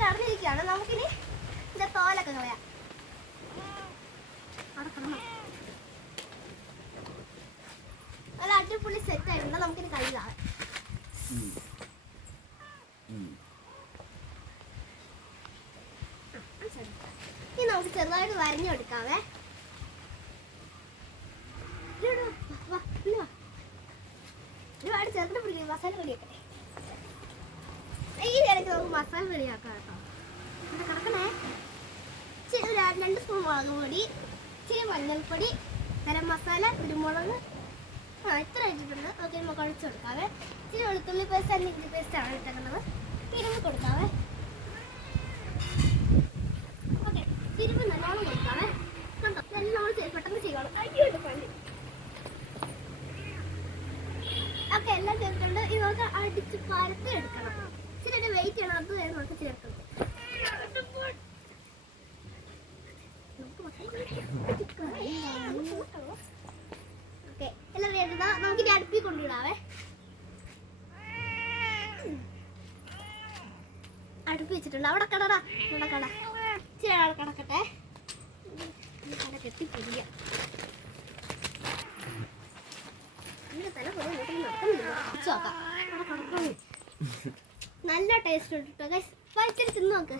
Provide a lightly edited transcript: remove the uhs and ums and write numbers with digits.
കടന്നിരിക്കുകയാണ്. നമുക്കിനി ഇതിന്റെ തോലൊക്കെ കളയാം. നല്ല അടിപൊളി സെറ്റ് ആയിട്ടുണ്ട്. നമുക്കിനി കഴുകാം. ഇനി നമുക്ക് ചെറുതായിട്ട് വരഞ്ഞെടുക്കാവേ. ഒരുപാട് ചെറുത് പിടിക്കും. മസാല റെഡിയാക്കട്ടെ. ഈ ഇടയ്ക്ക് നമുക്ക് മസാല റെഡിയാക്കാം കേട്ടോ. കിടക്കണേ. ഇച്ചിരി 2 സ്പൂൺ മുളക് പൊടി, ഇച്ചിരി മഞ്ഞൾപ്പൊടി, ഗരം മസാല, കുരുമുളക്, ഇത്ര ഇട്ടിട്ടുണ്ട്. ഓക്കെ, നമുക്ക് ഒഴിച്ചു കൊടുക്കാവേ. ഇച്ചിരി വെളുത്തുള്ളി പേസ്റ്റ്, ഇഞ്ചി പേസ്റ്റ് ആണ് ഇട്ടേക്കുന്നത്. തിരുമ്പി കൊടുക്കാവേ. ഓക്കെ, തിരുമ്പി നല്ലോണം കൊടുക്കാവേ. കണ്ടോ, നല്ലോണം പെട്ടെന്ന് ചെയ്യണം. അയ്യോട്ട് പണി. ഓക്കെ, എല്ലാം ചേർത്തുകൊണ്ട് ഇത് നമുക്ക് അടിച്ച് പരത്തി എടുക്കണം. ഇച്ചിരി വെയിറ്റ് ചെയ്യണം. അത് വേണം നമുക്ക് ചേർക്കണം. ഓക്കെ, എല്ലാം വേണ്ടതാ. നമുക്കിനി അടുപ്പിൽ കൊണ്ടുവിടാവേ. അടുപ്പ് വെച്ചിട്ടുണ്ട്. അവിടെ കടടാ, ഇവിടെ കട. ഇച്ചിരി അവിടെ കിടക്കട്ടെ. കട കെട്ടിപ്പിടിക്കുക. നല്ല ടേസ്റ്റ് ഉണ്ട് കേട്ടോ. കഴിച്ചിട്ട് തിന്ന് നോക്ക്.